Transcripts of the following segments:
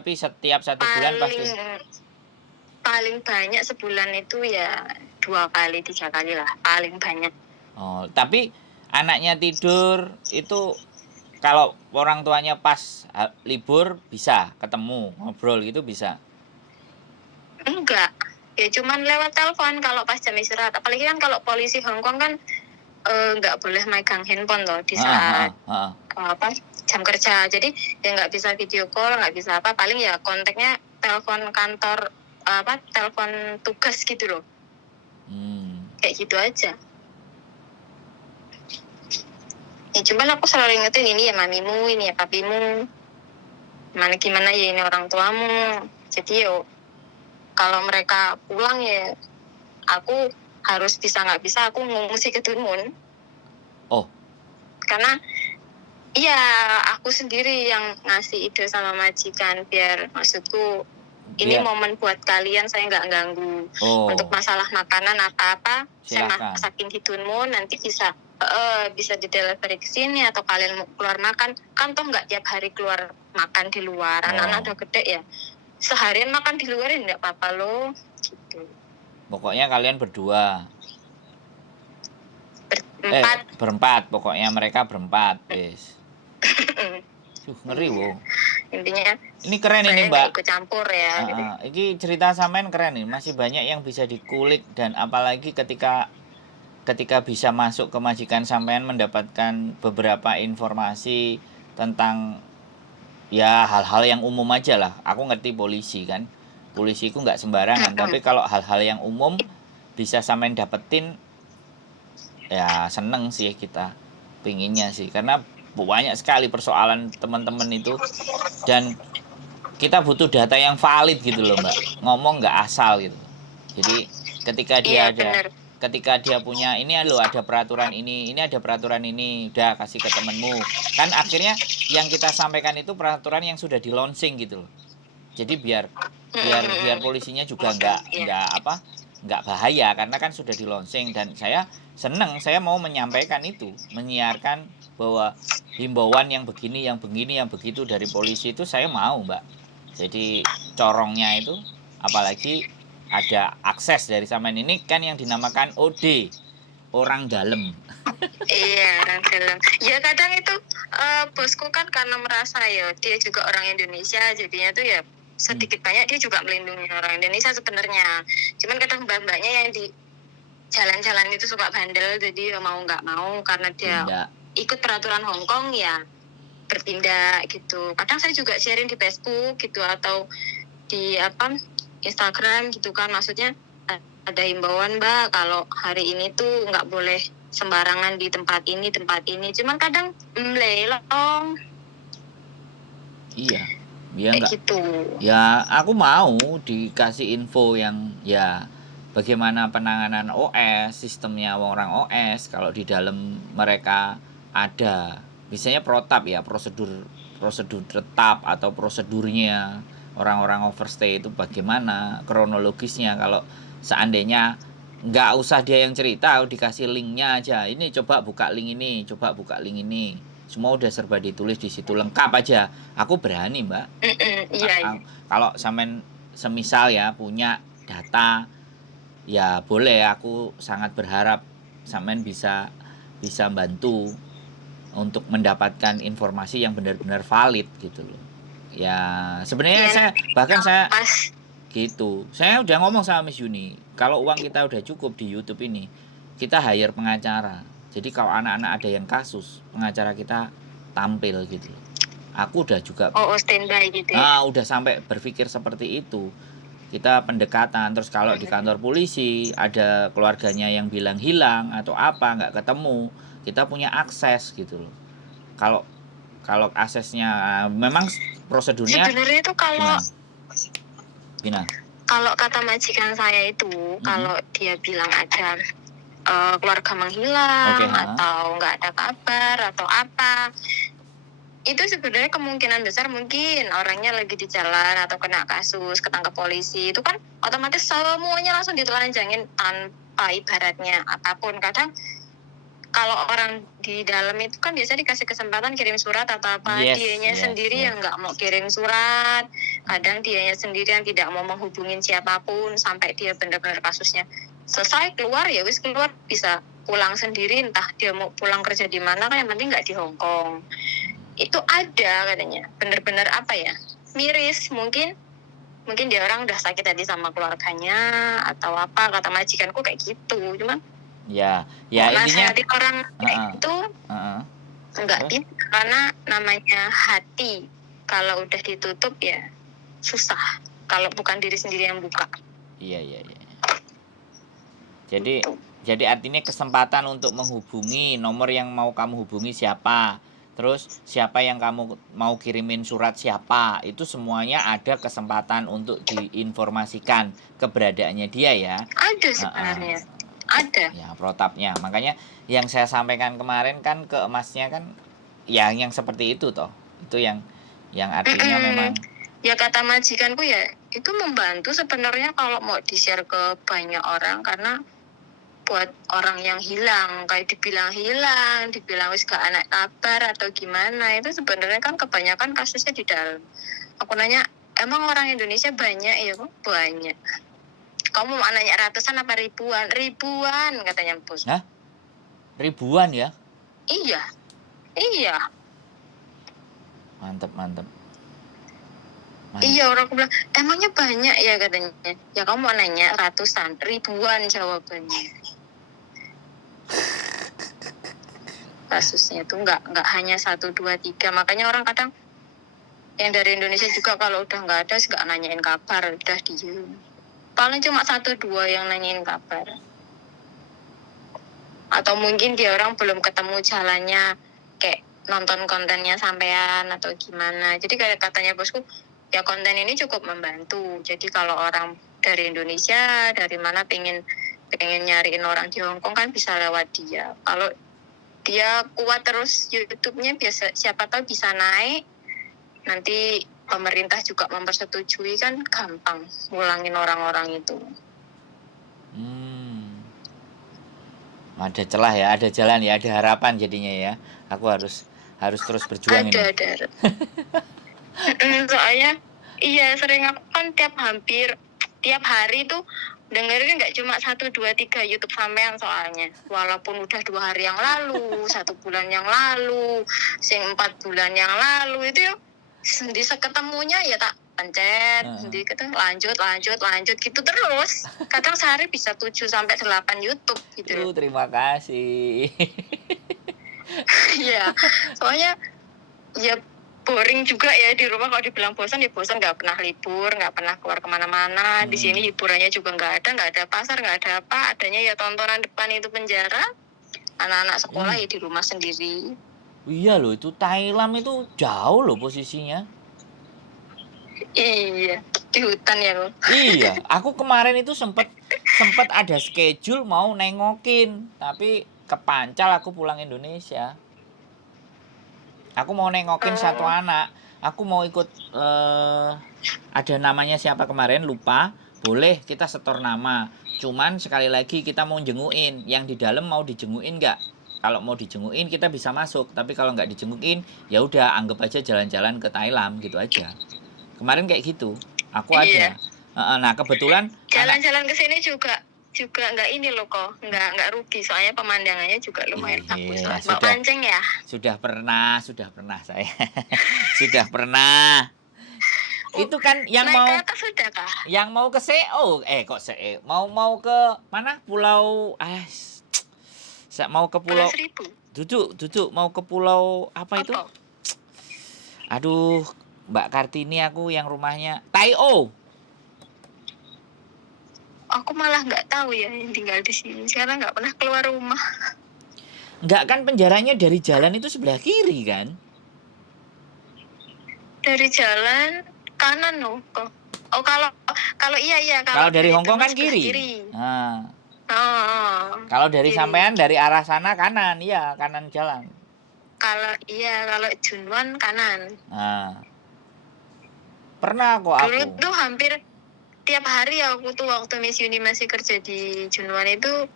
tapi setiap 1 bulan pasti. Paling banyak sebulan itu ya 2 kali 3 kali lah paling banyak. Oh, tapi anaknya tidur itu kalau orang tuanya pas libur bisa ketemu ngobrol gitu bisa? Enggak, ya cuman lewat telepon kalau pas jam istirahat. Apalagi kan kalau polisi Hong Kong kan nggak boleh megang handphone loh di saat jam kerja. Jadi ya nggak bisa video call, nggak bisa apa. Paling ya kontaknya telepon kantor, telepon tugas gitu loh. Kayak gitu aja. Ya cuman aku selalu ingetin ini ya mamimu, ini ya papimu, gimana ya ini orang tuamu. Jadi yo kalau mereka pulang ya aku harus bisa nggak bisa aku ngungsi ke Tuen Mun. Oh. Karena iya aku sendiri yang ngasih ide sama majikan biar maksudku ini momen buat kalian, saya nggak ganggu. Untuk masalah makanan apa-apa saya masakin di Tuen Mun, nanti bisa di-delivery ke sini atau kalian mau keluar makan. Kan toh nggak tiap hari keluar makan di luar. Anak-anak udah gede ya. Seharian makan di luar ya nggak apa-apa loh. Gitu. Pokoknya kalian berdua. Berempat. Pokoknya mereka berempat. Wis. Ngeri wo. Intinya ini keren ini Mbak. Ikut campur ya. Gitu. Ini cerita sampean keren nih. Masih banyak yang bisa dikulik dan apalagi ketika bisa masuk ke majikan sampean mendapatkan beberapa informasi tentang ya hal-hal yang umum aja lah. Aku ngerti polisi kan. Polisi itu nggak sembarangan. Tapi kalau hal-hal yang umum bisa sampean dapetin, ya seneng sih kita. Pinginnya sih. Karena banyak sekali persoalan teman-teman itu. Dan kita butuh data yang valid gitu loh Mbak. Ngomong nggak asal gitu. Jadi ketika dia ketika dia punya ini loh ada peraturan ini ada peraturan ini, udah kasih ke temenmu. Kan akhirnya yang kita sampaikan itu peraturan yang sudah di launching gitu loh. Jadi biar polisinya juga nggak bahaya karena kan sudah di launching. Dan saya seneng, saya mau menyampaikan itu, menyiarkan bahwa himbauan yang begini, yang begitu dari polisi itu saya mau Mbak. Jadi corongnya itu apalagi ada akses dari sampean ini kan yang dinamakan OD, orang dalam. Iya, orang dalam. Ya kadang itu bosku kan karena merasa ya dia juga orang Indonesia, jadinya tuh ya sedikit banyak dia juga melindungi orang Indonesia sebenarnya. Cuman kadang mbak-mbaknya yang di jalan-jalan itu suka bandel, jadi ya mau nggak mau karena dia ikut peraturan Hong Kong ya bertindak gitu. Kadang saya juga sharing di Facebook gitu atau di Instagram gitu kan, maksudnya ada himbauan Mbak kalau hari ini tuh nggak boleh sembarangan di tempat ini. Cuman kadang melelong. Iya, enggak. Gitu. Ya aku mau dikasih info yang ya bagaimana penanganan OS, sistemnya orang OS kalau di dalam mereka ada misalnya protap ya, prosedur tetap atau prosedurnya orang-orang overstay itu bagaimana kronologisnya. Kalau seandainya nggak usah dia yang cerita, dikasih linknya aja, ini coba buka link ini, semua udah serba ditulis di situ lengkap aja, aku berani Mbak. Iya. Kalau sampean semisal ya punya data ya boleh, aku sangat berharap sampean bisa bantu untuk mendapatkan informasi yang benar-benar valid gitu loh. Ya sebenarnya saya gitu. Saya udah ngomong sama Miss Yuni, kalau uang kita udah cukup di YouTube ini, kita hire pengacara. Jadi kalau anak-anak ada yang kasus, pengacara kita tampil gitu. Aku udah juga standby gitu ya. Udah sampai berpikir seperti itu. Kita pendekatan, terus kalau di kantor polisi ada keluarganya yang bilang hilang atau apa, nggak ketemu, kita punya akses gitu loh. Kalau aksesnya memang prosedurnya sebenarnya itu kalau kata majikan saya itu kalau dia bilang ada keluarga menghilang atau nggak ada kabar atau apa, itu sebenarnya kemungkinan besar mungkin orangnya lagi di jalan atau kena kasus, ketangkap polisi, itu kan otomatis semuanya langsung ditelanjangin tanpa ibaratnya apapun. Kadang kalau orang di dalam itu kan biasa dikasih kesempatan kirim surat atau apa, Yes, dianya yes, sendiri yes. yang nggak mau kirim surat, kadang dianya sendiri yang tidak mau menghubungin siapapun sampai dia benar-benar kasusnya selesai, keluar ya wis keluar, bisa pulang sendiri, entah dia mau pulang kerja di mana, kan yang penting nggak di Hong Kong. Itu ada katanya, benar-benar apa ya, miris, mungkin dia orang udah sakit hati sama keluarganya atau apa, kata majikanku kayak gitu. Cuman Ya intinya nasehatin orang kayak uh-uh, gitu uh-uh. enggak Terus? bisa, karena namanya hati kalau udah ditutup ya susah kalau bukan diri sendiri yang buka. Iya. Jadi artinya kesempatan untuk menghubungi nomor yang mau kamu hubungi siapa, terus siapa yang kamu mau kirimin surat siapa, itu semuanya ada kesempatan untuk diinformasikan keberadaannya dia ya. Ada sebenarnya, ada. Ya, protapnya. Makanya yang saya sampaikan kemarin kan ke emasnya kan yang seperti itu toh. Itu yang artinya memang ya kata majikanku ya itu membantu sebenarnya kalau mau di-share ke banyak orang, karena buat orang yang hilang, kayak dibilang hilang, dibilang wis gak anak kabar atau gimana, itu sebenarnya kan kebanyakan kasusnya di dalam. Aku nanya, emang orang Indonesia banyak ya? Kok banyak? Kamu mau nanya ratusan apa ribuan? Ribuan katanya bos. Hah? Ribuan ya? Iya. Mantep. Iya, orang aku bilang, emangnya banyak ya katanya. Ya kamu mau nanya ratusan, ribuan jawabannya. Kasusnya itu nggak hanya 1, 2, 3. Makanya orang kadang yang dari Indonesia juga kalau udah nggak ada nggak nanyain kabar, udah diem. Paling cuma 1, 2 yang nanyain kabar. Atau mungkin dia orang belum ketemu jalannya, kayak nonton kontennya sampean atau gimana. Jadi kayak katanya bosku, ya konten ini cukup membantu. Jadi kalau orang dari Indonesia, dari mana pengen nyariin orang di Hong Kong kan bisa lewat dia. Kalau dia kuat terus YouTube-nya, biasa siapa tahu bisa naik. Nanti pemerintah juga mempersetujui, kan gampang ngulangin orang-orang itu. Ada celah ya, ada jalan ya, ada harapan jadinya ya. Aku harus terus berjuang ini. Ada. Soalnya iya, sering aku kan tiap hari tuh dengerin nggak cuma 1, 2, 3 YouTube sampean soalnya. Walaupun udah 2 hari yang lalu, 1 bulan yang lalu, 4 bulan yang lalu, itu yuk di seketemunya ya tak pencet, di lanjut gitu terus. Kadang sehari bisa 7 sampai 8 YouTube gitu. Terima kasih. Iya, soalnya ya boring juga ya di rumah. Kalau dibilang bosan ya bosan, nggak pernah libur, nggak pernah keluar kemana-mana. Di sini hiburannya juga nggak ada pasar, nggak ada apa, adanya ya tontonan depan itu penjara, anak-anak sekolah ya di rumah sendiri. Iya loh, itu Thailand itu jauh loh posisinya. Iya, di hutan ya lo. Iya, aku kemarin itu sempet ada schedule mau nengokin, tapi kepancal aku pulang Indonesia. Aku mau nengokin satu anak. Aku mau ikut ada namanya siapa kemarin lupa. Boleh kita setor nama. Cuman sekali lagi kita mau jenguin. Yang di dalam mau dijenguin nggak? Kalau mau dijenguin kita bisa masuk. Tapi kalau nggak dijenguin ya udah anggap aja jalan-jalan ke Thailand gitu aja. Kemarin kayak gitu. Aku ada. Nah kebetulan jalan-jalan ke sini juga nggak ini loh kok, nggak rugi, soalnya pemandangannya juga lumayan bagus lah. Bawa pancing ya? Sudah pernah saya. Sudah pernah. Itu kan yang naik mau ke atas sudah kah? Yang mau ke CEO, mau ke mana? Pulau mau ke pulau Seribu. Duduk mau ke pulau apa itu? Aduh, Mbak Kartini aku yang rumahnya Tai-O. Aku malah nggak tahu ya yang tinggal di sini. Sekarang nggak pernah keluar rumah. Nggak, kan penjaranya dari jalan itu sebelah kiri kan? Dari jalan kanan loh kok. Oh kalau iya. Kalau dari Hong Kong kan kiri. Nah. Kalau dari sampean dari arah sana kanan, iya kanan jalan. Kalau Junwon kanan. Nah. Pernah kok aku. Dulu tuh hampir tiap hari aku tuh waktu Miss Uni masih kerja di Junwon itu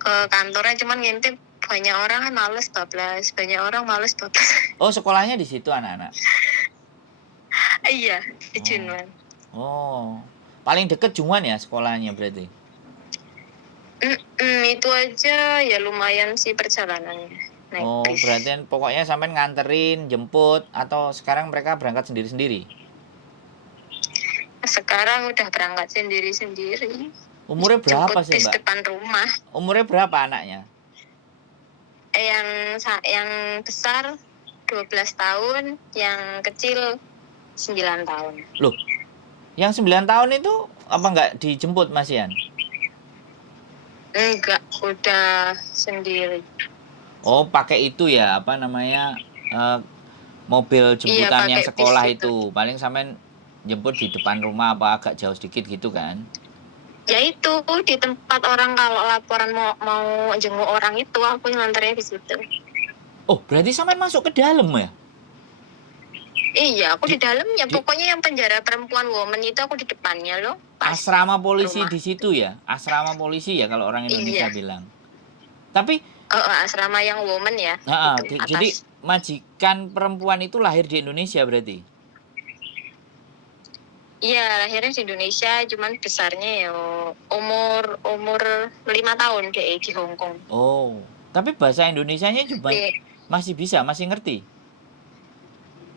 ke kantornya, cuman ngintip banyak orang kan males bablas, banyak orang males bablas. Oh, sekolahnya di situ anak-anak. Iya, di Oh. Junwan. Oh. Paling deket Junwan ya sekolahnya berarti. Itu aja ya lumayan sih perjalanannya. Naik Oh, bis. berarti pokoknya sampean nganterin, jemput atau sekarang mereka berangkat sendiri-sendiri? Sekarang udah berangkat sendiri-sendiri. Umurnya berapa Jemput sih, bis Mbak? depan rumah. Umurnya berapa anaknya? Yang besar 12 tahun, yang kecil 9 tahun. Loh, yang 9 tahun itu apa nggak dijemput Mas Ian? Enggak, udah sendiri. Oh, pakai itu ya, apa namanya, mobil jemputan pakai yang bis sekolah itu. itu. Paling sampean jemput di depan rumah apa agak jauh sedikit gitu kan? Ya itu di tempat orang kalau laporan mau jenguk orang itu aku nganternya di situ. Oh, berarti sampean masuk ke dalam ya? Iya, aku di dalamnya. di- Pokoknya yang penjara perempuan woman itu aku di depannya loh. Pas Asrama polisi rumah. di situ ya? Asrama polisi ya kalau orang Indonesia Iya. bilang. Tapi Asrama yang woman ya. Itu, atas. jadi majikan perempuan itu lahir di Indonesia berarti? Iya, lahirnya di Indonesia, cuman besarnya ya umur 5 tahun deh di Hong Kong. Oh, tapi bahasa Indonesianya juga masih bisa, masih ngerti?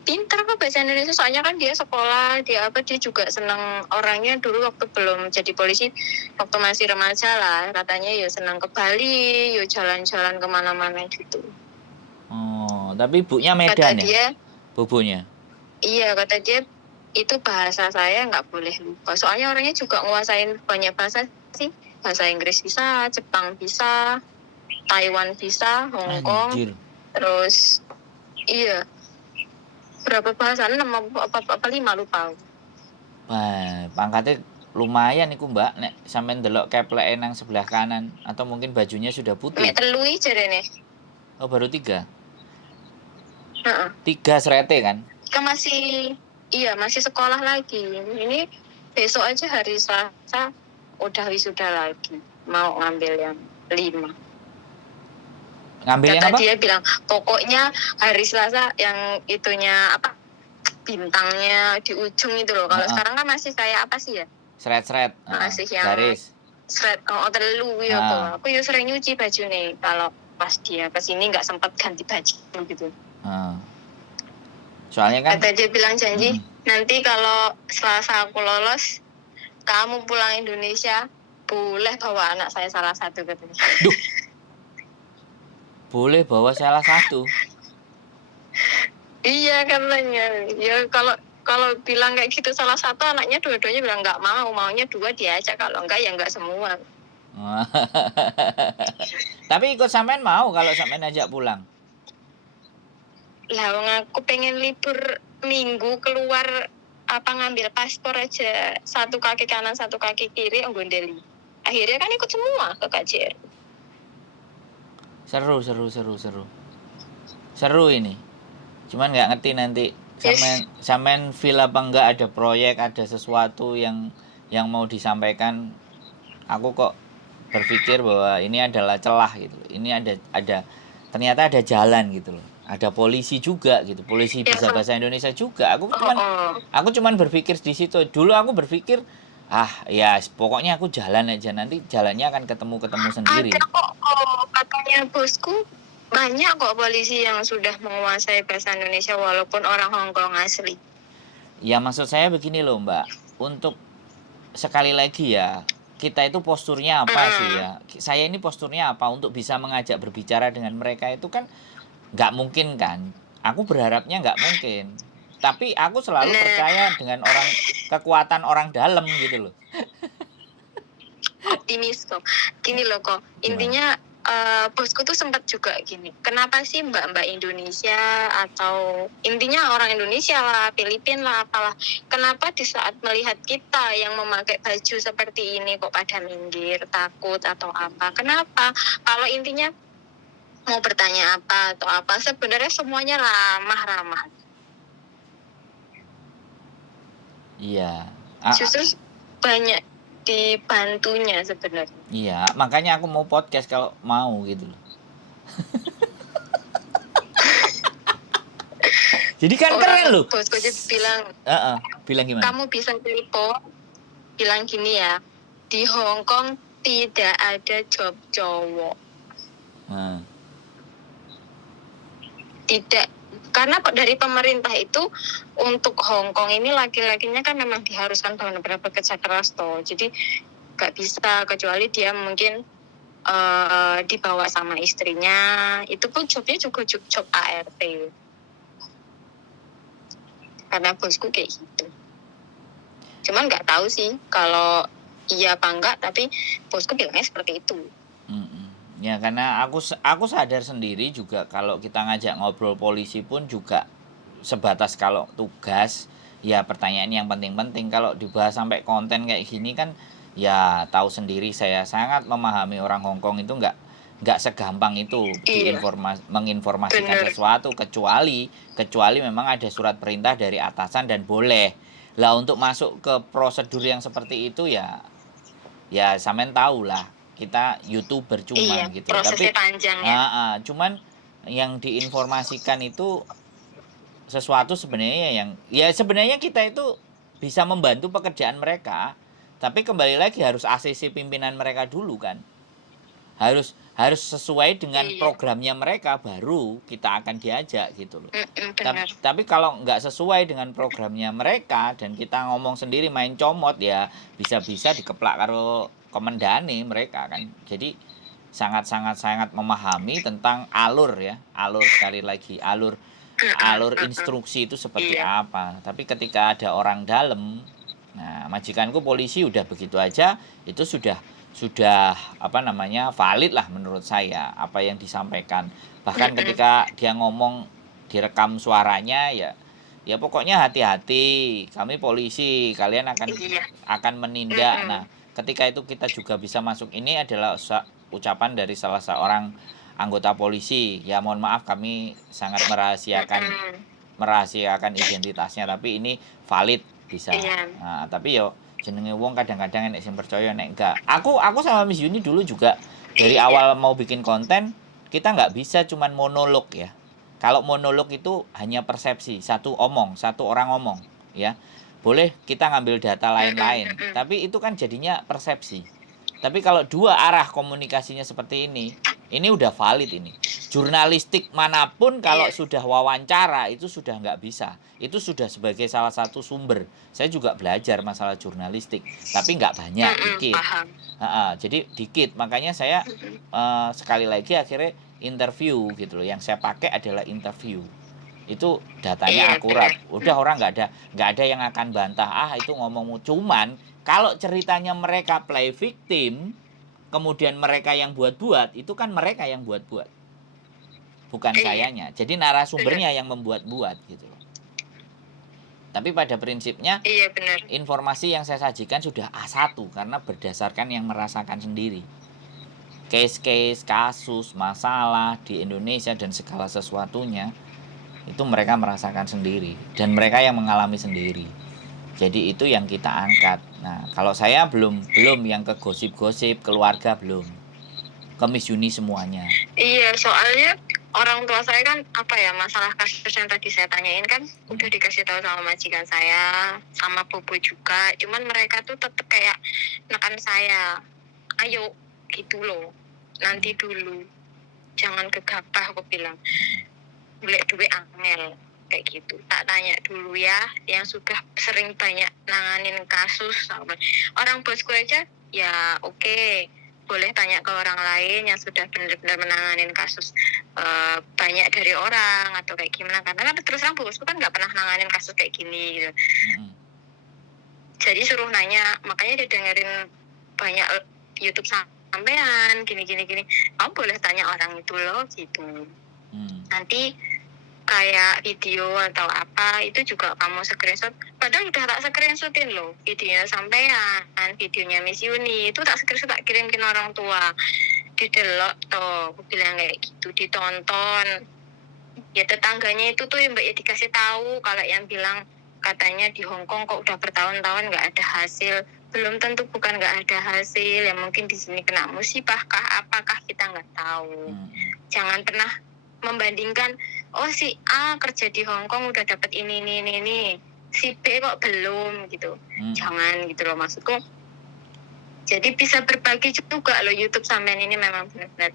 Pintar kok bahasa Indonesia, soalnya kan dia sekolah, dia juga senang orangnya dulu waktu belum jadi polisi, waktu masih remaja lah, katanya ya senang ke Bali, ya jalan-jalan kemana-mana gitu. Oh, tapi ibunya Medan Kata ya? dia, Bobonya? iya, kata dia itu bahasa saya nggak boleh lupa. Soalnya orangnya juga nguasain banyak bahasa sih. Bahasa Inggris bisa, Jepang bisa, Taiwan bisa, Hong Kong. Anjir. Terus, iya. Berapa bahasa? 6 apa 5 lupa. Wah, pangkatnya lumayan iku Mbak. Nek sampean delok kepleke nang sebelah kanan atau mungkin bajunya sudah putih. Mek telui jarene. Oh, baru 3. Heeh. 3 serete kan? Kan masih sekolah lagi. Ini besok aja hari Selasa udah wisuda lagi. Mau ngambil yang 5. Ngambil yang Kata apa? dia bilang, pokoknya hari Selasa yang itunya apa? Bintangnya di ujung itu loh. Kalau sekarang kan masih kayak apa sih ya? Seret-seret. Masih yang garis. Seret, telu ya kok. Aku ya sering nyuci baju nih. Kalau pas dia kesini nggak sempat ganti baju gitu. Soalnya kan. Kata dia bilang janji, nanti kalau Selasa aku lolos, kamu pulang Indonesia, boleh bawa anak saya salah satu katanya. Duh. Boleh bawa salah satu. Iya katanya. Ya kalau bilang kayak gitu salah satu anaknya dua-duanya bilang nggak mau, maunya 2 diajak, kalau enggak ya enggak semua. Tapi ikut sampean mau kalau sampean ajak pulang? Lah wong aku pengen libur minggu keluar ngambil paspor aja, 1 kaki kanan 1 kaki kiri Onggondeli. Akhirnya kan ikut semua ke KJR. Seru ini. Cuman nggak ngerti nanti sampean feel apa enggak ada proyek, ada sesuatu yang mau disampaikan. Aku kok berpikir bahwa ini adalah celah gitu. Ini ada ternyata ada jalan gitu loh. Ada polisi juga gitu. Polisi bisa bahasa Indonesia juga. Aku cuman berpikir di situ. Dulu aku berpikir ya pokoknya aku jalan aja, nanti jalannya akan ketemu sendiri. Ada kok katanya bosku, banyak kok polisi yang sudah menguasai bahasa Indonesia walaupun orang Hong Kong asli. Ya maksud saya begini loh Mbak, untuk sekali lagi ya, kita itu posturnya apa sih ya? Saya ini posturnya apa untuk bisa mengajak berbicara dengan mereka itu kan nggak mungkin kan? Aku berharapnya nggak mungkin. Tapi aku selalu percaya dengan kekuatan orang dalam gitu loh. Optimis kok. Gini loh kok. Intinya bosku tuh sempat juga gini. Kenapa sih mbak-mbak Indonesia atau intinya orang Indonesia lah, Filipina lah, apalah. Kenapa di saat melihat kita yang memakai baju seperti ini kok pada minggir, takut atau apa? Kenapa? Kalau intinya mau bertanya apa atau apa, sebenarnya semuanya ramah-ramah. Iya. Justru banyak dibantunya sebenarnya. Iya, makanya aku mau podcast kalau mau gitu loh. Jadi kan keren loh. Bosku aja bilang, Bilang gimana? kamu bisa telepon, bilang gini ya, di Hong Kong tidak ada job cowok. Tidak, karena dari pemerintah itu untuk Hong Kong ini laki-lakinya kan memang diharuskan benar-benar bekerja keras toh. Jadi nggak bisa, kecuali dia mungkin dibawa sama istrinya. Itu pun jobnya juga job ART. Karena bosku kayak gitu. Cuman nggak tahu sih kalau iya apa enggak, tapi bosku bilangnya seperti itu. Ya karena aku sadar sendiri juga kalau kita ngajak ngobrol polisi pun juga sebatas kalau tugas, ya pertanyaan yang penting-penting. Kalau dibahas sampai konten kayak gini kan ya tahu sendiri, saya sangat memahami orang Hong Kong itu nggak segampang itu menginformasikan sesuatu, kecuali memang ada surat perintah dari atasan dan boleh. Lah untuk masuk ke prosedur yang seperti itu ya sampean tahu lah, kita YouTuber cuma gitu. Prosesnya tapi panjang ya. Cuman yang diinformasikan itu sesuatu sebenarnya yang sebenarnya kita itu bisa membantu pekerjaan mereka, tapi kembali lagi harus ACC pimpinan mereka dulu kan. Harus sesuai dengan programnya mereka, baru kita akan diajak gitu loh. Tapi kalau nggak sesuai dengan programnya mereka dan kita ngomong sendiri main comot, ya bisa-bisa dikeplak karo komendane mereka kan. Jadi sangat memahami tentang alur sekali lagi alur instruksi itu seperti apa. Tapi ketika ada orang dalam, nah majikanku polisi udah begitu aja, itu sudah valid lah menurut saya apa yang disampaikan. Bahkan ketika dia ngomong direkam suaranya, ya pokoknya hati-hati, kami polisi, kalian akan menindak. Nah ketika itu kita juga bisa masuk, ini adalah ucapan dari salah seorang anggota polisi, ya mohon maaf kami sangat merahasiakan identitasnya, tapi ini valid bisa. Nah, tapi jenenge wong kadang-kadang nek sing percaya nek enggak. Aku sama Miss Yuni dulu juga dari awal mau bikin konten, kita nggak bisa cuman monolog ya. Kalau monolog itu hanya persepsi, satu orang ngomong ya. Boleh kita ngambil data lain-lain, tapi itu kan jadinya persepsi. Tapi kalau dua arah komunikasinya seperti ini udah valid ini. Jurnalistik manapun kalau sudah wawancara itu sudah nggak bisa. Itu sudah sebagai salah satu sumber. Saya juga belajar masalah jurnalistik, tapi nggak banyak, dikit. Jadi dikit, makanya saya sekali lagi akhirnya interview gitu loh. Yang saya pakai adalah interview. Itu datanya akurat. Udah orang nggak ada yang akan bantah, itu ngomongmu. Cuman kalau ceritanya mereka play victim, kemudian mereka yang buat-buat, itu kan mereka yang buat-buat, bukan sayanya. Jadi narasumbernya yang membuat-buat gitu loh. Tapi pada prinsipnya informasi yang saya sajikan sudah A1 karena berdasarkan yang merasakan sendiri. Case-case, kasus, masalah di Indonesia dan segala sesuatunya itu mereka merasakan sendiri dan mereka yang mengalami sendiri. Jadi itu yang kita angkat. Nah, kalau saya belum yang ke gosip-gosip keluarga, belum. Ke Miss Yuni semuanya. Iya, soalnya orang tua saya kan masalah kasus yang tadi saya tanyain kan udah dikasih tahu sama majikan saya, sama bobo juga. Cuman mereka tuh tetap kayak nekan saya. Ayo gitu loh. Nanti dulu. Jangan gegabah, aku bilang. Boleh duit angel kayak gitu. Tak tanya dulu ya, yang sudah sering banyak nanganin kasus. Orang bosku aja ya oke, boleh tanya ke orang lain yang sudah benar-benar menanganin kasus banyak dari orang atau kayak gimana. Karena kan terus terang bosku kan nggak pernah nanganin kasus kayak gini gitu. Jadi suruh nanya, makanya dia dengerin banyak YouTube sampean gini. Kamu boleh tanya orang itu loh gitu. Nanti kayak video atau apa itu juga kamu screenshot. Padahal udah tak screenshotin loh videonya sampean, videonya Miss Yuni itu tak screenshot, tak kirimkin orang tua. Didelok toh, aku bilang kayak gitu, ditonton. Ya tetangganya itu tuh yang mbak ya dikasih tahu kalau yang bilang katanya di Hong Kong kok udah bertahun-tahun nggak ada hasil. Belum tentu bukan nggak ada hasil, ya mungkin di sini kena musibah kah, apakah kita nggak tahu. Jangan pernah membandingkan, oh si A kerja di Hong Kong udah dapat ini, si B kok belum gitu. Jangan gitu loh maksudku. Jadi bisa berbagi juga loh YouTube sampean ini memang benar-benar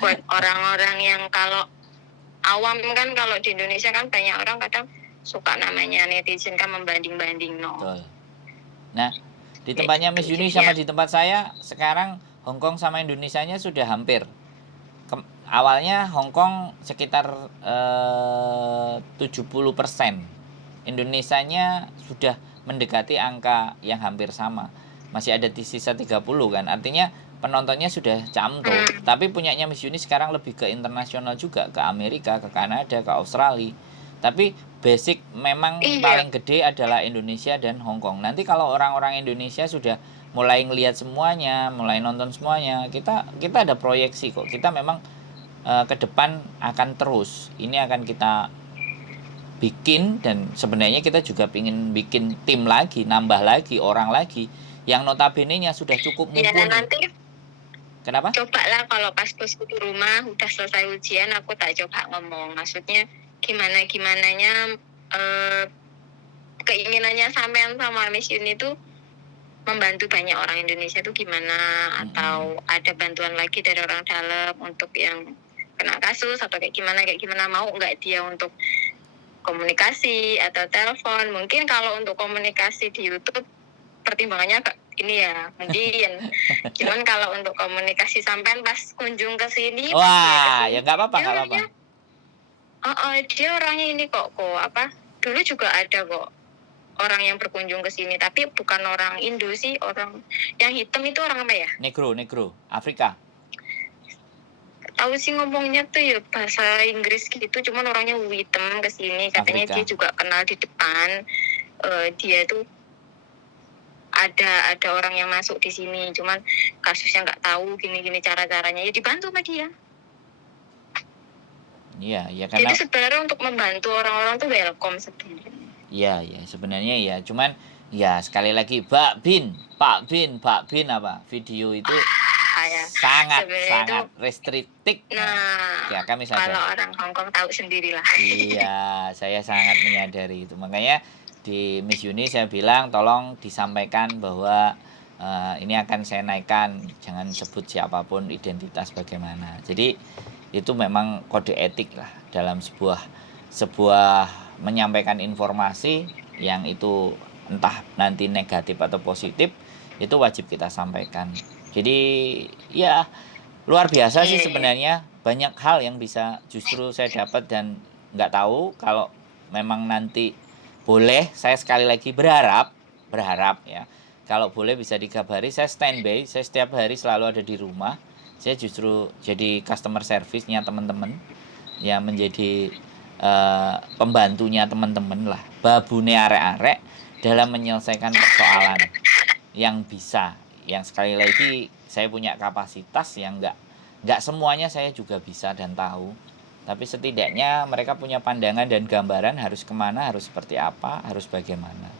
buat orang-orang yang kalau awam kan, kalau di Indonesia kan banyak orang kadang suka namanya netizen kan membanding-banding Betul. Nah, di tempatnya Miss Yuni sama di tempat saya sekarang Hong Kong sama Indonesianya sudah hampir. Awalnya Hong Kong sekitar 70%. Indonesianya sudah mendekati angka yang hampir sama. Masih ada di sisa 30 kan. Artinya penontonnya sudah camto. Tapi punyanya Miss Yuni sekarang lebih ke internasional juga, ke Amerika, ke Kanada, ke Australia. Tapi basic memang paling gede adalah Indonesia dan Hong Kong. Nanti kalau orang-orang Indonesia sudah mulai ngelihat semuanya, mulai nonton semuanya, kita ada proyeksi kok. Kita memang ke depan akan terus. Ini akan kita bikin, dan sebenarnya kita juga ingin bikin tim lagi, nambah lagi, orang lagi yang notabene-nya sudah cukup mumpuni. Ya, nanti kenapa? Coba lah kalau pas bosku di rumah udah selesai ujian, aku tak coba ngomong. Maksudnya gimananya keinginannya sampean sama Miss Yuni itu membantu banyak orang Indonesia itu gimana, atau ada bantuan lagi dari orang dalam untuk yang kena kasus atau kayak gimana, mau nggak dia untuk komunikasi atau telepon. Mungkin kalau untuk komunikasi di YouTube pertimbangannya ini ya mungkin. Cuman kalau untuk komunikasi sampean pas kunjung ke sini, wah ya nggak apa-apa. Dia orangnya ini kok apa, dulu juga ada kok orang yang berkunjung ke sini, tapi bukan orang Indo sih, orang yang hitam itu orang apa ya? Negro, Afrika. Tahu sih ngomongnya tuh ya bahasa Inggris gitu, cuman orangnya hitam ke sini, katanya Afrika. Dia juga kenal di depan, dia tuh ada orang yang masuk di sini, cuman kasusnya nggak tahu gini cara-caranya, ya dibantu sama dia. Iya, ya karena jadi sebenarnya untuk membantu orang-orang tuh welcome sebenarnya. Iya, sebenarnya ya, cuman ya sekali lagi Pak Bin apa video itu sangat restriktif. Nah, ya kami sadar. Kalau orang Hong Kong tahu sendirilah. Iya, saya sangat menyadari itu. Makanya di Miss Yuni saya bilang tolong disampaikan bahwa ini akan saya naikkan, jangan sebut siapapun identitas bagaimana. Jadi itu memang kode etik lah dalam sebuah menyampaikan informasi yang itu entah nanti negatif atau positif, itu wajib kita sampaikan. Jadi ya luar biasa sih sebenarnya, banyak hal yang bisa justru saya dapat dan nggak tahu. Kalau memang nanti boleh, saya sekali lagi berharap ya, kalau boleh bisa dikabari, saya standby, saya setiap hari selalu ada di rumah. Saya justru jadi customer service-nya teman-teman, yang menjadi pembantunya teman-teman lah, babune arek-arek dalam menyelesaikan persoalan yang bisa. Yang sekali lagi saya punya kapasitas yang nggak semuanya saya juga bisa dan tahu, tapi setidaknya mereka punya pandangan dan gambaran harus kemana, harus seperti apa, harus bagaimana.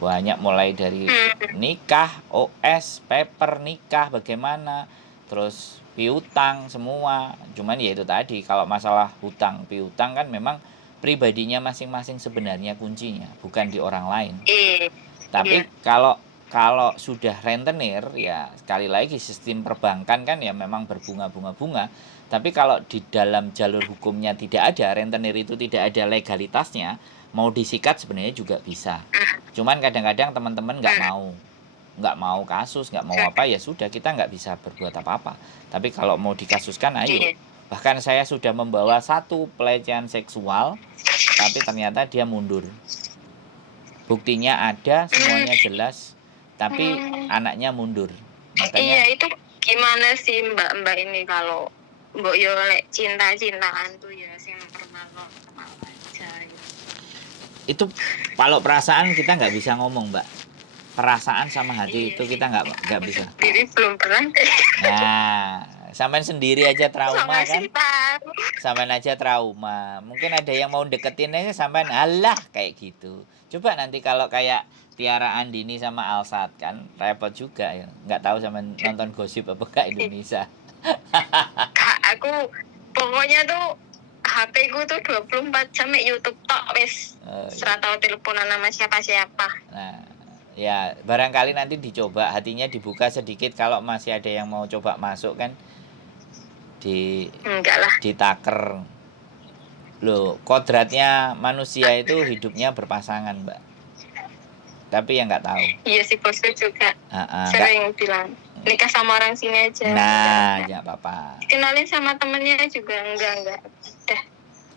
Banyak mulai dari nikah, OS, paper nikah bagaimana, terus piutang semua. Cuman ya itu tadi, kalau masalah hutang piutang kan memang pribadinya masing-masing sebenarnya kuncinya, bukan di orang lain. Tapi kalau sudah rentenir, ya sekali lagi sistem perbankan kan ya memang berbunga-bunga-bunga. Tapi kalau di dalam jalur hukumnya tidak ada, rentenir itu tidak ada legalitasnya, mau disikat sebenarnya juga bisa. Cuman kadang-kadang teman-teman nggak mau kasus, nggak mau apa, ya sudah, kita nggak bisa berbuat apa-apa. Tapi kalau mau dikasuskan, ayo. Bahkan saya sudah membawa satu pelecehan seksual, tapi ternyata dia mundur. Buktinya ada, semuanya jelas, tapi anaknya mundur. Makanya, iya, itu gimana sih mbak ini kalau mbok yo lek cinta-cintaan tuh ya sing normal aja gitu. Itu kalau perasaan kita nggak bisa ngomong, Mbak. Perasaan sama hati itu kita nggak bisa. Sendiri belum pernah. Nah, sampean sendiri aja trauma sama kan? Tahu. sampean aja trauma. Mungkin ada yang mau deketin aja sampean alah kayak gitu. Coba nanti kalau kayak Tiara Andini sama Alsat kan repot juga ya. Nggak tahu sampean nonton gosip apa enggak Indonesia. Kak, aku pokoknya tuh HP ku tuh 24 jam mek YouTube tok wis. Oh, iya. Serah tahu teleponan sama siapa-siapa. Nah, ya barangkali nanti dicoba hatinya dibuka sedikit kalau masih ada yang mau coba masuk kan Enggak lah. ditaker. Loh, kodratnya manusia itu hidupnya berpasangan, Mbak. Tapi ya nggak tahu. Iya sih, bosku juga Nggak- sering bilang nikah sama orang sini aja. Nah, Enggak. ya apa-apa. Kenalin sama temennya juga enggak. Udah,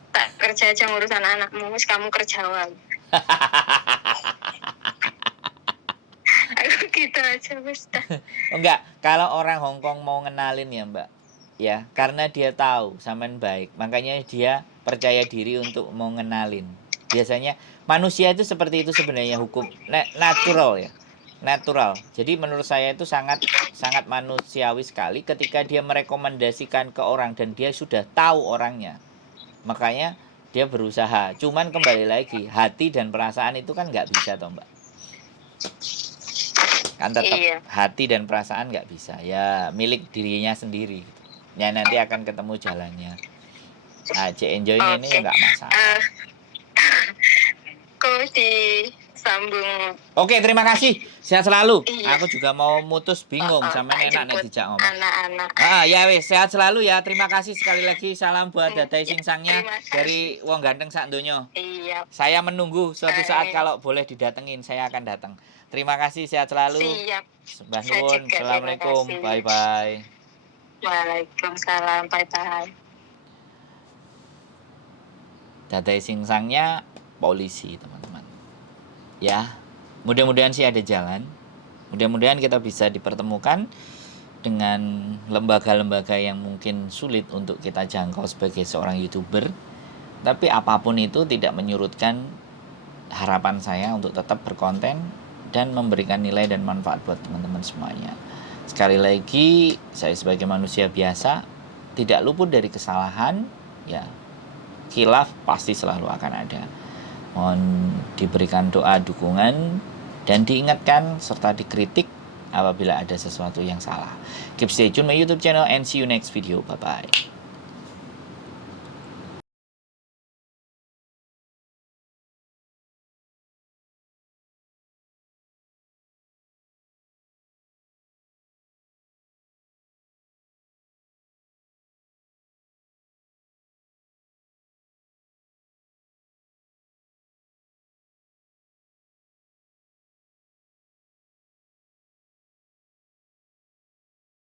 tak kerja aja ngurus anak-anakmu, wis kamu kerja wae. Aku gitu aja wis dah. Enggak, kalau orang Hongkong mau ngenalin ya, Mbak. Ya, karena dia tahu sampean baik, makanya dia percaya diri untuk mau ngenalin. Biasanya manusia itu seperti itu sebenarnya hukum natural ya. Natural. Jadi menurut saya itu sangat manusiawi sekali ketika dia merekomendasikan ke orang dan dia sudah tahu orangnya. Makanya dia berusaha. Cuman kembali lagi, hati dan perasaan itu kan nggak bisa toh, Mbak. Kan tetap Iya. hati dan perasaan nggak bisa. Ya milik dirinya sendiri. Ya nanti akan ketemu jalannya. Nah, enjoy-nya ini Oke. nggak masalah. Kok disambung Oke, terima kasih. Sehat selalu. Iya. Aku juga mau mutus bingung sampai enak nek jemput dijak ngomong. anak-anak. Ya wis, sehat selalu ya. Terima kasih sekali lagi. Salam buat Dadai Iya, Singsangnya terima kasih. dari wong ganteng sak donya. Iya. Saya menunggu suatu saat Amin. kalau boleh didatengin, saya akan datang. Terima kasih, sehat selalu. Siap. Mbah Saya nuwun. juga, Assalamualaikum. terima kasih. Bye bye. Waalaikumsalam. Bye-bye. Dadai Singsangnya polisi, teman-teman. Ya, mudah-mudahan sih ada jalan. Mudah-mudahan kita bisa dipertemukan dengan lembaga-lembaga yang mungkin sulit untuk kita jangkau sebagai seorang YouTuber. Tapi apapun itu tidak menyurutkan harapan saya untuk tetap berkonten dan memberikan nilai dan manfaat buat teman-teman semuanya. Sekali lagi, saya sebagai manusia biasa tidak luput dari kesalahan, ya. Khilaf pasti selalu akan ada. Mohon diberikan doa dukungan dan diingatkan serta dikritik apabila ada sesuatu yang salah. Keep stay tune my YouTube channel and see you next video. Bye bye.